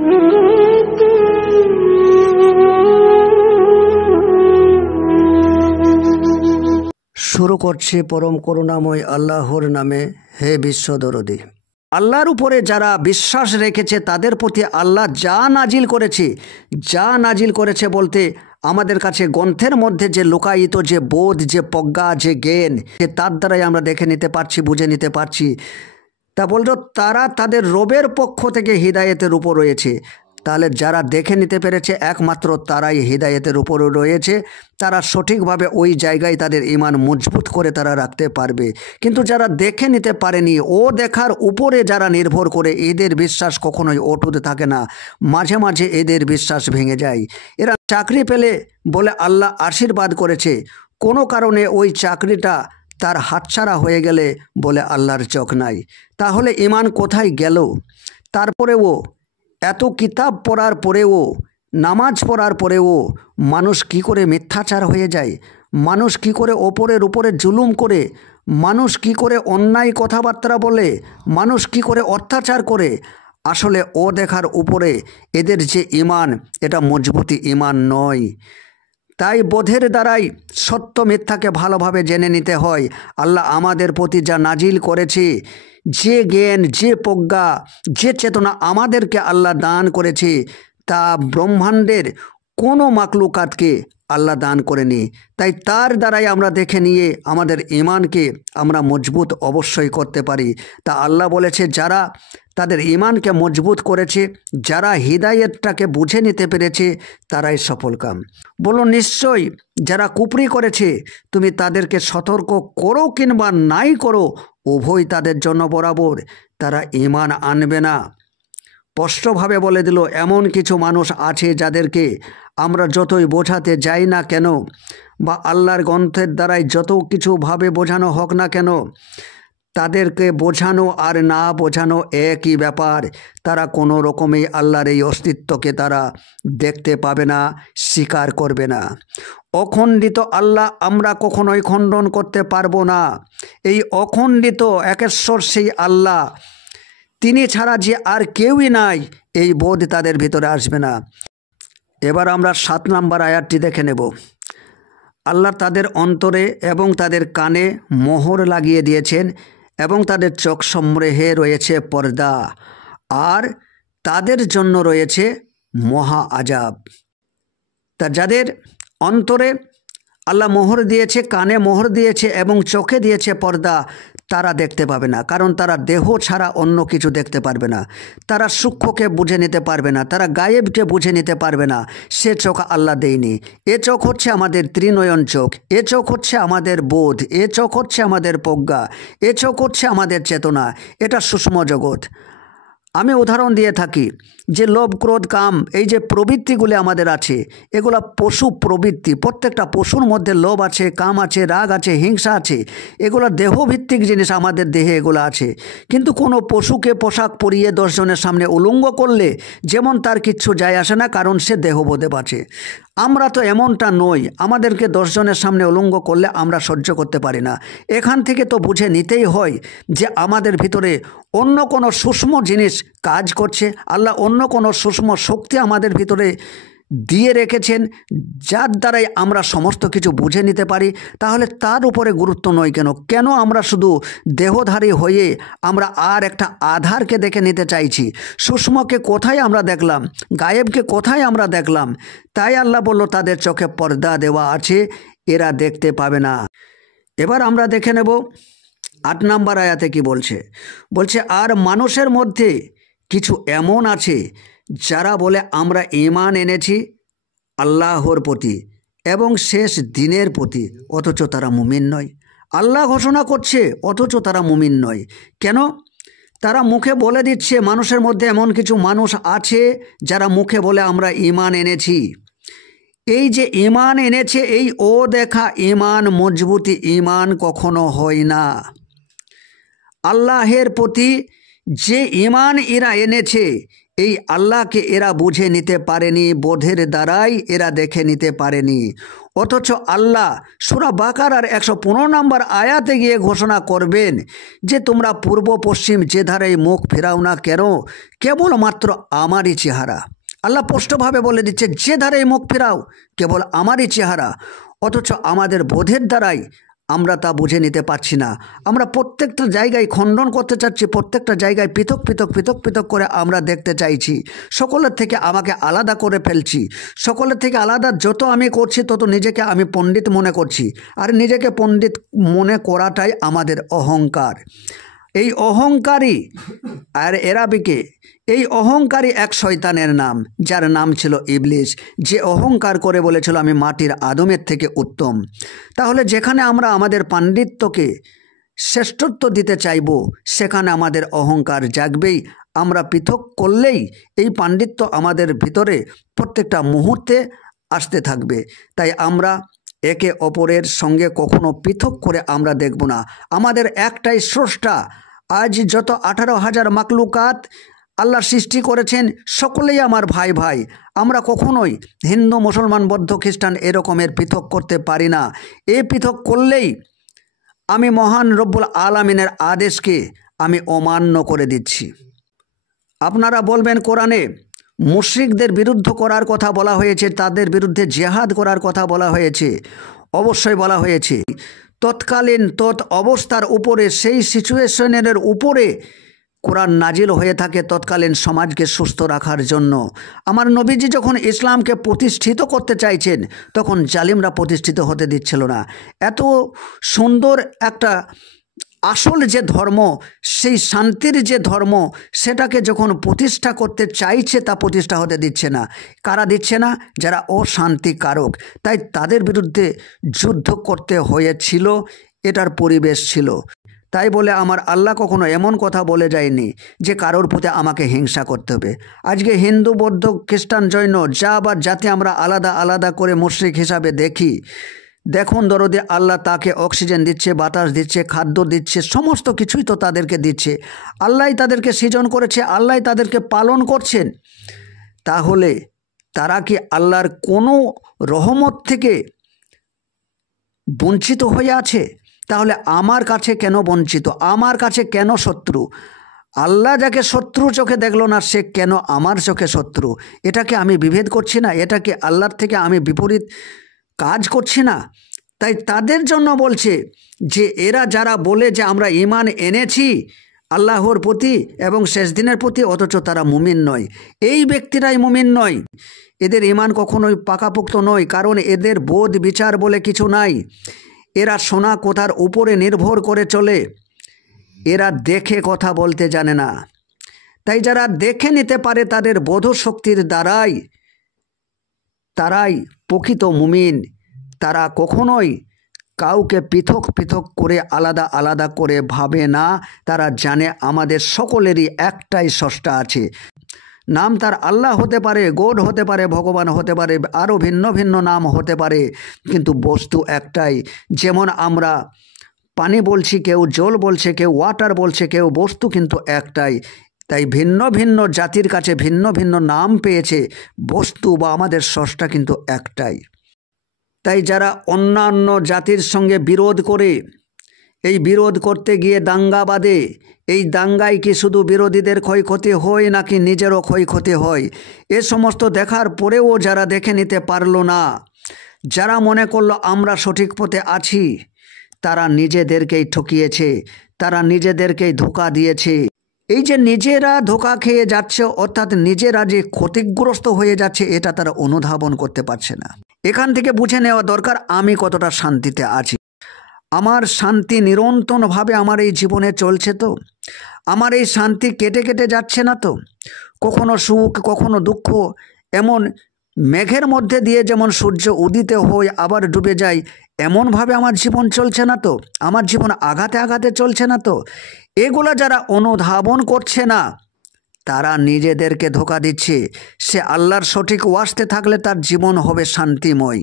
শুরু করছি পরম করুণাময় আল্লাহর নামে। হে বিশ্বদরদী, আল্লাহর উপরে যারা বিশ্বাস রেখেছে তাদের প্রতি আল্লাহ যা নাজিল করেছে বলতে আমাদের কাছে গ্রন্থের মধ্যে যে লুকায়িত যে বোধ, যে প্রজ্ঞা, যে জ্ঞান, তার দ্বারাই আমরা দেখে নিতে পারছি, বুঝে নিতে পারছি। তা বলতো তারা তাদের রবের পক্ষ থেকে হিদায়েতের উপর রয়েছে। তাহলে যারা দেখে নিতে পেরেছে একমাত্র তারাই হিদায়েতের উপরে রয়েছে। তারা সঠিকভাবে ওই জায়গায় তাদের ঈমান মজবুত করে তারা রাখতে পারবে। কিন্তু যারা দেখে নিতে পারেনি, ও দেখার উপরে যারা নির্ভর করে, এদের বিশ্বাস কখনোই অটুট থাকে না। মাঝে মাঝে এদের বিশ্বাস ভেঙে যায়। এরা চাকরি পেলে বলে আল্লাহ আশীর্বাদ করেছে, কোনো কারণে ওই চাকরিটা তার হাতছাড়া হয়ে গেলে বলে আল্লাহর চোখ নাই। তাহলে ঈমান কোথায় গেল? তারপরেও এত কিতাব পড়ার পরেও, নামাজ পড়ার পরেও মানুষ কি করে মিথ্যাচার হয়ে যায়, মানুষ কি করে ওপরের উপরে জুলুম করে, মানুষ কি করে অন্যায় কথাবার্তা বলে, মানুষ কি করে অত্যাচার করে। আসলে ও দেখার উপরে এদের যে ঈমান, এটা মজবুতি ঈমান নয়। তাই বোধের দ্বারাই সত্য মিথ্যাকে ভালোভাবে জেনে নিতে হয়। আল্লাহ আমাদের প্রতি যা নাজিল করেছে, যে জ্ঞান, যে প্রজ্ঞা, যে চেতনা আমাদেরকে আল্লাহ দান করেছে, তা ব্রহ্মাণ্ডের কোনো মাকলুকাতকে আল্লাহ দান করেনি। তাই তার দ্বারাই আমরা দেখে নিয়ে আমাদের ঈমানকে আমরা মজবুত অবশ্যই করতে পারি। তা আল্লাহ বলেছে যারা তাদের ঈমানকে মজবুত করেছে, যারা হিদায়াতটাকে বুঝে নিতে পেরেছে, তারাই সফলকাম। বলো নিশ্চয়ই যারা কুফরি করেছে, তুমি তাদেরকে সতর্ক করো কিংবা নাই করো, উভয় তাদের জন্য বরাবর, তারা ঈমান আনবে না। স্পষ্টভাবে বলে দিল, এমন কিছু মানুষ আছে যাদেরকে আমরা যতই বোঝাতে যাই না কেন, বা আল্লাহর গ্রন্থের দ্বারাই যত কিছুভাবে বোঝানো হোক না কেন, তাদেরকে বোঝানো আর না বোঝানো একই ব্যাপার। তারা কোনো রকমেই আল্লাহর এই অস্তিত্বকে তারা দেখতে পাবে না, স্বীকার করবে না। অখণ্ডিত আল্লাহ আমরা কখনোই খণ্ডন করতে পারবো না। এই অখণ্ডিত একেশ্বর সেই আল্লাহ, তিনি ছাড়া যে আর কেউই নাই, এই বোধ তাদের ভিতরে আসবে না। এবার আমরা 7 নম্বর আয়াতটি দেখে নেব। আল্লাহ তাদের অন্তরে এবং তাদের কানে মোহর লাগিয়ে দিয়েছেন এবং তাদের চোখ সমূহে রয়েছে পর্দা, আর তাদের জন্য রয়েছে মহা আযাব। তা যাদের অন্তরে আল্লাহ মোহর দিয়েছে, কানে মোহর দিয়েছে এবং চোখে দিয়েছে পর্দা, তারা দেখতে পাবে না, কারণ তারা দেহ ছাড়া অন্য কিছু দেখতে পারবে না। তারা সূক্ষ্মকে বুঝে নিতে পারবে না, তারা গায়েবকে বুঝে নিতে পারবে না। সে চোখ আল্লাহ দেয়নি। এ চোখ হচ্ছে আমাদের ত্রিনয়ন চোখ, এ চোখ হচ্ছে আমাদের বোধ, এ চোখ হচ্ছে আমাদের প্রজ্ঞা, এ চোখ হচ্ছে আমাদের চেতনা। এটা সূক্ষ্ম জগৎ। আমি উদাহরণ দিয়ে থাকি যে লোভ, ক্রোধ, কাম, এই যে প্রবৃত্তিগুলি আমাদের আছে, এগুলো পশু প্রবৃত্তি। প্রত্যেকটা পশুর মধ্যে লোভ আছে, কাম আছে, রাগ আছে, হিংসা আছে। এগুলো দেহভিত্তিক জিনিস, আমাদের দেহে এগুলো আছে। কিন্তু কোনো পশুকে পোশাক পরিয়ে 10 জনের সামনে উলঙ্গ করলে যেমন তার কিচ্ছু যায় আসে না, কারণ সে দেহবোধে বাঁচে। আমরা তো এমনটা নই, আমাদেরকে 10 জনের সামনে উলঙ্গ করলে আমরা সহ্য করতে পারি না। এখান থেকে তো বুঝে নিতেই হয় যে আমাদের ভিতরে অন্য কোনো সূক্ষ্ম জিনিস কাজ করছে। আল্লাহ অন্য কোনো সূক্ষ্ম শক্তি আমাদের ভিতরে দিয়ে রেখেছেন, যার দ্বারাই আমরা সমস্ত কিছু বুঝে নিতে পারি। তাহলে তার উপরে গুরুত্ব নয় কেন? কেন আমরা শুধু দেহধারী হয়ে আমরা আর একটা আধারকে দেখে নিতে চাইছি? সূক্ষ্মকে কোথায় আমরা দেখলাম? গায়েবকে কোথায় আমরা দেখলাম? তাই আল্লাহ বলল তাদের চোখে পর্দা দেওয়া আছে, এরা দেখতে পাবে না। এবার আমরা দেখে নেব 8 নম্বর আয়াতে কি বলছে। বলছে আর মানুষের মধ্যে কিছু এমন আছে যারা বলে আমরা ঈমান এনেছি আল্লাহর প্রতি এবং শেষ দিনের প্রতি, অথচ তারা মুমিন নয়। আল্লাহ ঘোষণা করছে, অথচ তারা মুমিন নয়। কেন? তারা মুখে বলে দিচ্ছে, মানুষের মধ্যে এমন কিছু মানুষ আছে যারা মুখে বলে আমরা ঈমান এনেছি। এই যে ঈমান এনেছে, এই ও দেখা ঈমান, মজবুতি ঈমান কখনো হয় না। আল্লাহের প্রতি যে ঈমান এরা এনেছে, এই আল্লাহকে এরা বুঝে নিতে পারেনি, বোধের দ্বারাই এরা দেখে নিতে পারেনি। অথচ আল্লাহ সূরা বাকারার 115 নম্বর আয়াতে গিয়ে ঘোষণা করবেন যে তোমরা পূর্ব পশ্চিম যে ধারেই মুখ ফেরাও না কেন, কেবলমাত্র আমারই চেহারা। আল্লাহ স্পষ্টভাবে বলে দিচ্ছে যে ধারেই মুখ ফেরাও কেবল আমারই চেহারা। অথচ আমাদের বোধের দ্বারাই আমরা তা বুঝে নিতে পারছি না। আমরা প্রত্যেকটা জায়গায় খণ্ডন করতে চাচ্ছি, প্রত্যেকটা জায়গায় পৃথক পৃথক পৃথক পৃথক করে আমরা দেখতে চাইছি। সকলের থেকে আমাকে আলাদা করে ফেলছি। সকলের থেকে আলাদা যত আমি করছি তত নিজেকে আমি পণ্ডিত মনে করছি। আর নিজেকে পণ্ডিত মনে করাটাই আমাদের অহংকার। এই অহংকারী আর এরাবিকে এই অহংকারী এক শয়তানের নাম, যার নাম ছিল ইবলিস, যে অহংকার করে বলেছিল আমি মাটির আদমের থেকে উত্তম। তাহলে যেখানে আমরা আমাদের পাণ্ডিত্যকে শ্রেষ্ঠত্ব দিতে চাইব সেখানে আমাদের অহংকার জাগবেই। আমরা পৃথক করলেই এই পাণ্ডিত্য আমাদের ভিতরে প্রত্যেকটা মুহূর্তে আসতে থাকবে। তাই আমরা একে অপরের সঙ্গে কখনো পৃথক করে আমরা দেখব না। আমাদের একটাই স্রষ্টা। আজ যত 18,000 মাকলুকাত আল্লাহ সৃষ্টি করেছেন সকলেই আমার ভাই ভাই। আমরা কখনোই হিন্দু, মুসলমান, বৌদ্ধ, খ্রিস্টান এরকমের পৃথক করতে পারি না। এই পৃথক করলেই আমি মহান রব্বুল আলামিনের আদেশকে আমি অমান্য করে দিচ্ছি। আপনারা বলবেন কোরআনে মুশরিকদের বিরুদ্ধ করার কথা বলা হয়েছে, তাদের বিরুদ্ধে জিহাদ করার কথা বলা হয়েছে। অবশ্যই বলা হয়েছে। তৎকালীন অবস্থার উপরে, সেই সিচুয়েশনের উপরে কোরআন নাজিল হয়ে থাকে তৎকালীন সমাজকে সুস্থ রাখার জন্য। আমার নবীজি যখন ইসলামকে প্রতিষ্ঠিত করতে চাইছেন তখন জালিমরা প্রতিষ্ঠিত হতে দিচ্ছিল না। এত সুন্দর একটা আসল যে ধর্ম, সেই শান্তির যে ধর্ম, সেটাকে যখন প্রতিষ্ঠা করতে চাইছে তা প্রতিষ্ঠা হতে দিচ্ছে না। কারা দিচ্ছে না? যারা অশান্তিকারক। তাই তাদের বিরুদ্ধে যুদ্ধ করতে হয়েছিল, এটার পরিবেশ ছিল। তাই বলে আমার আল্লাহ কখনো এমন কথা বলে যায়নি যে কারোর প্রতি আমাকে হিংসা করতে হবে। আজকে হিন্দু, বৌদ্ধ, খ্রিস্টান, জৈন যা আবার জাতি আমরা আলাদা আলাদা করে মুশরিক হিসাবে দেখি, দেখুন দরদে আল্লাহ তাকে অক্সিজেন দিচ্ছে, বাতাস দিচ্ছে, খাদ্য দিচ্ছে, সমস্ত কিছুই তো তাদেরকে দিচ্ছে। আল্লাহই তাদেরকে সৃজন করেছে, আল্লাহই তাদেরকে পালন করছেন। তাহলে তারা কি আল্লাহর কোনো রহমত থেকে বঞ্চিত হয়ে আছে? তাহলে আমার কাছে কেন বঞ্চিত? আমার কাছে কেন শত্রু? আল্লাহ যাকে শত্রু চোখে দেখলো না সে কেন আমার চোখে শত্রু? এটাকে আমি বিভেদ করছি না? এটাকে আল্লাহর থেকে আমি বিপরীত কাজ করছি না? তাই তাদের জন্য বলছে যে এরা যারা বলে যে আমরা ঈমান এনেছি আল্লাহর প্রতি এবং শেষ দিনের প্রতি, অথচ তারা মুমিন নয়, এই ব্যক্তিরাই মুমিন নয়। এদের ঈমান কখনোই পাকাপোক্ত নয়, কারণ এদের বোধ বিচার বলে কিছু নাই। এরা শোনা কথার উপরে নির্ভর করে চলে। এরা দেখে কথা বলতে জানে না। তাই যারা দেখে নিতে পারে তাদের বোধশক্তির দ্বারাই তারাই প্রকৃত মুমিন। তারা কখনোই কাউকে পৃথক পৃথক করে আলাদা আলাদা করে ভাবে না। তারা জানে আমাদের সকলেরই একটাই স্রষ্টা আছে। নাম তার আল্লাহ হতে পারে, গড হতে পারে, ভগবান হতে পারে, আরও ভিন্ন ভিন্ন নাম হতে পারে, কিন্তু বস্তু একটাই। যেমন আমরা পানি বলছি, কেউ জল বলছে, কেউ ওয়াটার বলছে, কেউ বস্তু কিন্তু একটাই। তাই ভিন্ন ভিন্ন জাতির কাছে ভিন্ন ভিন্ন নাম পেয়েছে, বস্তু বা আমাদের স্রষ্টা কিন্তু একটাই। তাই যারা অন্যান্য জাতির সঙ্গে বিরোধ করে, এই বিরোধ করতে গিয়ে দাঙ্গা বাঁধে, এই দাঙ্গায় কি শুধু বিরোধীদের ক্ষয়ক্ষতি হয় নাকি নিজেরও ক্ষয়ক্ষতি হয়? এ সমস্ত দেখার পরেও যারা দেখে নিতে পারলো না, যারা মনে করলো আমরা সঠিক পথে আছি, তারা নিজেদেরকেই ঠকিয়েছে, তারা নিজেদেরকেই ধোঁকা দিয়েছে। এই যে নিজেরা ধোঁকা খেয়ে যাচ্ছে, অর্থাৎ নিজেরা যে ক্ষতিগ্রস্ত হয়ে যাচ্ছে, এটা তারা অনুধাবন করতে পারছে না। এখান থেকে বুঝে নেওয়া দরকার আমি কতটা শান্তিতে আছি। আমার শান্তি নিরন্তরভাবে আমার এই জীবনে চলছে তো? আমার এই শান্তি কেটে কেটে যাচ্ছে না তো? কখনো সুখ, কখনো দুঃখ, এমন মেঘের মধ্যে দিয়ে যেমন সূর্য উদিত হয় আবার ডুবে যায়, এমনভাবে আমার জীবন চলছে না তো? আমার জীবন আঘাতে আঘাতে চলছে না তো? এগুলা যারা অনুধাবন করছে না তারা নিজেদেরকে ধোঁকা দিচ্ছে। সে আল্লাহর সঠিক ওয়াস্তে থাকলে তার জীবন হবে শান্তিময়।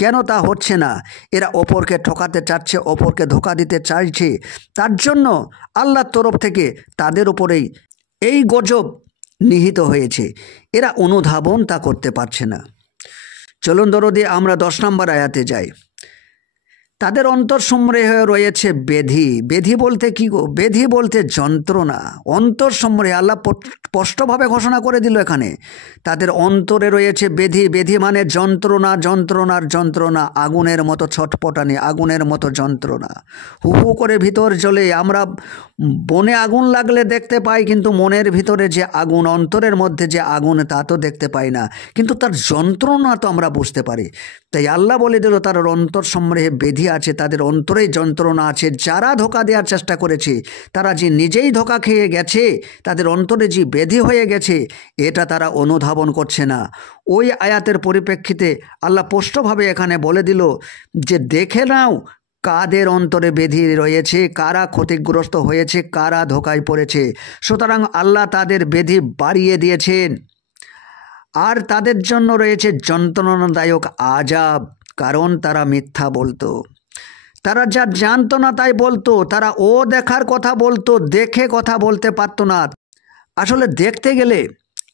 কেন তা হচ্ছে না? এরা অপরকে ঠকাতে চাচ্ছে, অপরকে ধোঁকা দিতে চাইছে। তার জন্য আল্লাহর তরফ থেকে তাদের উপরেই এই গজব, নিহিত হয়েছে, এরা অনুধাবন তা করতে পারছে না। চলুন দরদি আমরা 10 নম্বর আয়াতে যাই। তাদের অন্তরসমূহে রয়েছে বেধি। বেধি বলতে কি গো? বেধি বলতে যন্ত্রণা। অন্তরসমূহে আল্লাহ স্পষ্টভাবে ঘোষণা করে দিল এখানে, তাদের অন্তরে রয়েছে বেধি। বেধি মানে যন্ত্রণা, যন্ত্রণার যন্ত্রণা, আগুনের মতো ছটপটানি, আগুনের মতো যন্ত্রণা। হু হু করে ভিতর জ্বলে। আমরা বনে আগুন লাগলে দেখতে পাই, কিন্তু মনের ভিতরে যে আগুন, অন্তরের মধ্যে যে আগুন, তা তো দেখতে পাই না, কিন্তু তার যন্ত্রণা তো আমরা বুঝতে পারি। তাই আল্লাহ বলে দিল তার অন্তরসমূহে বেধি আছে, তাদের অন্তরে যন্ত্রণা আছে। যারা ধোঁকা দেওয়ার চেষ্টা করেছে, তারা যে নিজেই ধোঁকা খেয়ে গেছে, তাদের অন্তরে যে বেধি হয়ে গেছে, এটা তারা অনুধাবন করছে না। ওই আয়াতের পরিপ্রেক্ষিতে আল্লাহ স্পষ্টভাবে এখানে বলে দিল যে দেখে নাও কাদের অন্তরে বেধি রয়েছে, কারা ক্ষতিগ্রস্ত হয়েছে, কারা ধোঁকায় পড়েছে। সুতরাং আল্লাহ তাদের বেধি বাড়িয়ে দিয়েছেন, আর তাদের জন্য রয়েছে যন্ত্রণাদায়ক আযাব, কারণ তারা মিথ্যা বলতো। তারা যা জানতো না তাই বলতো, তারা ও দেখার কথা বলতো, দেখে কথা বলতে পারতো না। আসলে দেখতে গেলে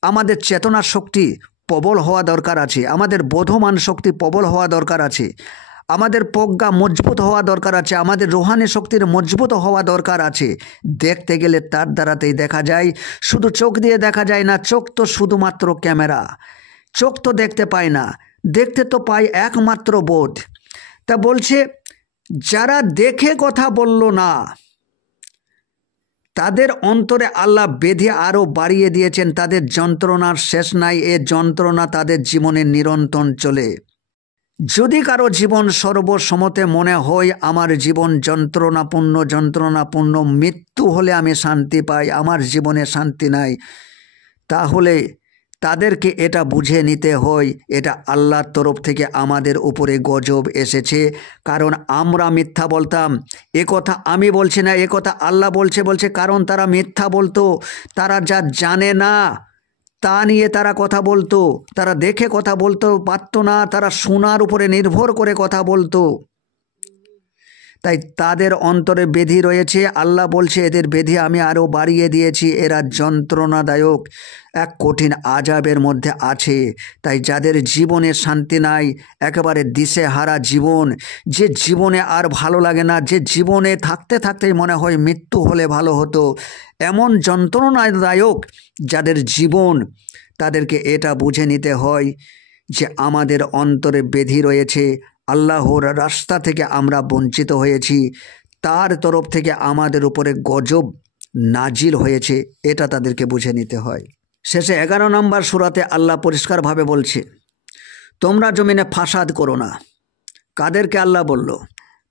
আমাদের চেতনার শক্তি প্রবল হওয়া দরকার আছে, আমাদের বোধমান শক্তি প্রবল হওয়া দরকার আছে, আমাদের প্রজ্ঞা মজবুত হওয়া দরকার আছে, আমাদের রুহানি শক্তির মজবুত হওয়া দরকার আছে। দেখতে গেলে তার দ্বারাতেই দেখা যায়, শুধু চোখ দিয়ে দেখা যায় না। চোখ তো শুধুমাত্র ক্যামেরা, চোখ তো দেখতে পায় না, দেখতে তো পায় একমাত্র বোধ। তা বলছে যারা দেখে কথা বলল না, তাদের অন্তরে আল্লাহ বেধি আরও বাড়িয়ে দিয়েছেন। তাদের যন্ত্রণার শেষ নাই, এ যন্ত্রণা তাদের জীবনে নিরন্তর চলে। যদি কারো জীবন সর্বসমতে মনে হয় আমার জীবন যন্ত্রণাপূর্ণ, মৃত্যু হলে আমি শান্তি পাই, আমার জীবনে শান্তি নাই, তাহলে তাদেরকে এটা বুঝে নিতে হয় এটা আল্লাহর তরফ থেকে আমাদের উপরে গজব এসেছে। কারণ আমরা মিথ্যা বলতাম, এ কথা আমি বলছি না, এ কথা আল্লাহ বলছে কারণ তারা মিথ্যা বলতো। তারা যা জানে না তা নিয়ে তারা কথা বলতো, তারা দেখে কথা বলতে পারতো না, তারা শোনার উপরে নির্ভর করে কথা বলতো। তাই তাদের অন্তরে বেধি রয়েছে। আল্লাহ বলছে এদের বেধি আমি আরও বাড়িয়ে দিয়েছি, এরা যন্ত্রণাদায়ক এক কঠিন আযাবের মধ্যে আছে। তাই যাদের জীবনে শান্তি নাই, একেবারে দিশেহারা জীবন, যে জীবনে আর ভালো লাগে না, যে জীবনে থাকতে থাকতেই মনে হয় মৃত্যু হলে ভালো হতো, এমন যন্ত্রণাদায়ক যাদের জীবন, তাদেরকে এটা বুঝে নিতে হয় যে আমাদের অন্তরে বেধি রয়েছে, আল্লাহর রাস্তা থেকে আমরা বঞ্চিত হয়েছি, তার তরফ থেকে আমাদের উপরে গজব নাজিল হয়েছে, এটা তাদেরকে বুঝে নিতে হয়। শেষে 11 নম্বর সূরাতে আল্লাহ পরিষ্কারভাবে বলছে তোমরা জমিনে ফাসাদ করো না। কাদেরকে আল্লাহ বলল?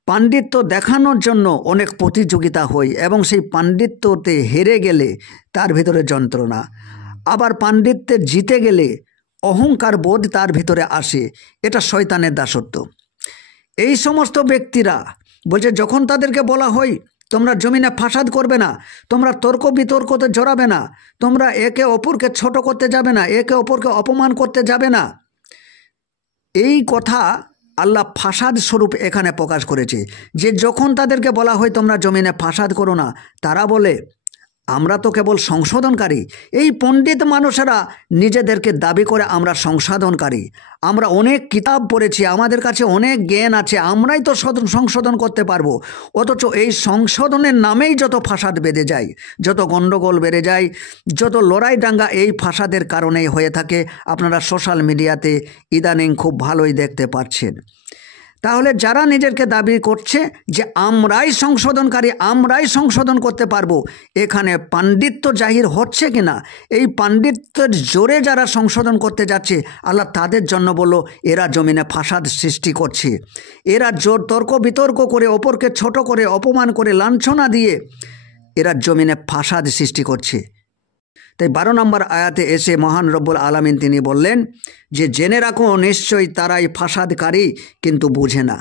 পাণ্ডিত্য দেখানোর জন্য অনেক প্রতিযোগিতা হয়, এবং সেই পাণ্ডিত্যতে হেরে গেলে তার ভিতরে যন্ত্রণা, আবার পাণ্ডিত্যে জিতে গেলে অহংকার বোধ তার ভিতরে আসে, এটা শয়তানের দাসত্ব। এই সমস্ত ব্যক্তিরা বলছে যখন তাদেরকে বলা হয় তোমরা জমিনে ফাসাদ করবে না, তোমরা তর্ক বিতর্কতে জড়াবে না, তোমরা একে অপরকে ছোট করতে যাবে না, একে অপরকে অপমান করতে যাবে না, এই কথা আল্লাহ ফাসাদ স্বরূপ এখানে প্রকাশ করেছে। যে যখন তাদেরকে বলা হয় তোমরা জমিনে ফাসাদ করো না, তারা বলে আমরা তো কেবল সংশোধনকারী। এই পণ্ডিত মানুষেরা নিজেদেরকে দাবি করে আমরা সংশোধনকারী, আমরা অনেক কিতাব পড়েছি, আমাদের কাছে অনেক জ্ঞান আছে, আমরাই তো সংশোধন করতে পারবো। অথচ এই সংশোধনের নামেই যত ফাসাদ বেঁধে যায়, যত গণ্ডগোল বেড়ে যায়, যত লড়াই ডাঙ্গা এই ফাসাদের কারণেই হয়ে থাকে। আপনারা সোশ্যাল মিডিয়াতে ইদানিং খুব ভালোই দেখতে পাচ্ছেন। তাহলে যারা নিজেকে দাবি করছে যে আমরাই সংশোধনকারী, আমরাই সংশোধন করতে পারবো, এখানে পাণ্ডিত্য জাহির হচ্ছে কিনা? এই পাণ্ডিত্যের জোরে যারা সংশোধন করতে যাচ্ছে, আল্লাহ তাদের জন্য বলল এরা জমিনে ফাসাদ সৃষ্টি করছে, এরা জোর তর্ক বিতর্ক করে, অপরকে ছোট করে, অপমান করে, লাঞ্ছনা দিয়ে এরা জমিনে ফাসাদ সৃষ্টি করছে। তাই 12 নম্বর আয়াতে এসে মহান রব্বুল আলামিন তিনি বললেন যে জেনে রাখো নিশ্চয়ই তারাই ফাসাদকারী, কিন্তু বুঝে না।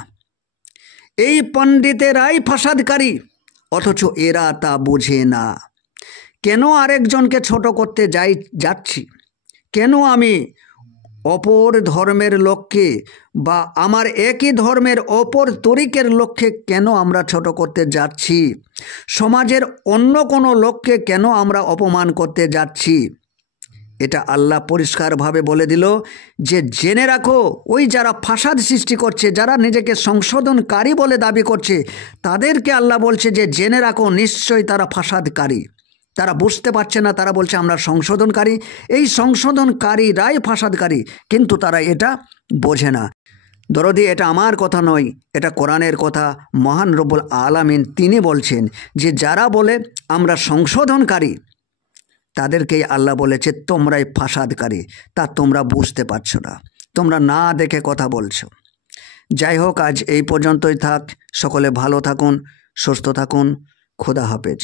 এই পণ্ডিতেরাই ফাসাদকারী, অথচ এরা তা বুঝে না। কেন আরেকজনকে ছোট করতে যাচ্ছি? কেন আমি অপর ধর্মের লোককে বা আমার একই ধর্মের অপর তরিকের লোককে কেন আমরা ছোট করতে যাচ্ছি? সমাজের অন্য কোনো লোককে কেন আমরা অপমান করতে যাচ্ছি? এটা আল্লাহ পরিষ্কারভাবে বলে দিল যে জেনে রাখো, ওই যারা ফাসাদ সৃষ্টি করছে, যারা নিজেকে সংশোধনকারী বলে দাবি করছে, তাদেরকে আল্লাহ বলছে যে জেনে রাখো নিশ্চয়ই তারা ফাসাদকারী। তারা বুঝতে পারছে না, তারা বলছে আমরা সংশোধনকারী, এই সংশোধনকারীরাই ফাসাদকারী, কিন্তু তারা এটা বোঝে না। দরদি, এটা আমার কথা নয়, এটা কোরআনের কথা। মহান রব্বুল আলামিন তিনি বলছেন যে যারা বলে আমরা সংশোধনকারী, তাদেরকেই আল্লাহ বলেছে তোমরাই ফাসাদকারী। তা তোমরা বুঝতে পারছো না, তোমরা না দেখে কথা বলছো। যাই হোক, আজ এই পর্যন্তই থাক। সকলে ভালো থাকুন, সুস্থ থাকুন। খোদা হাফেজ।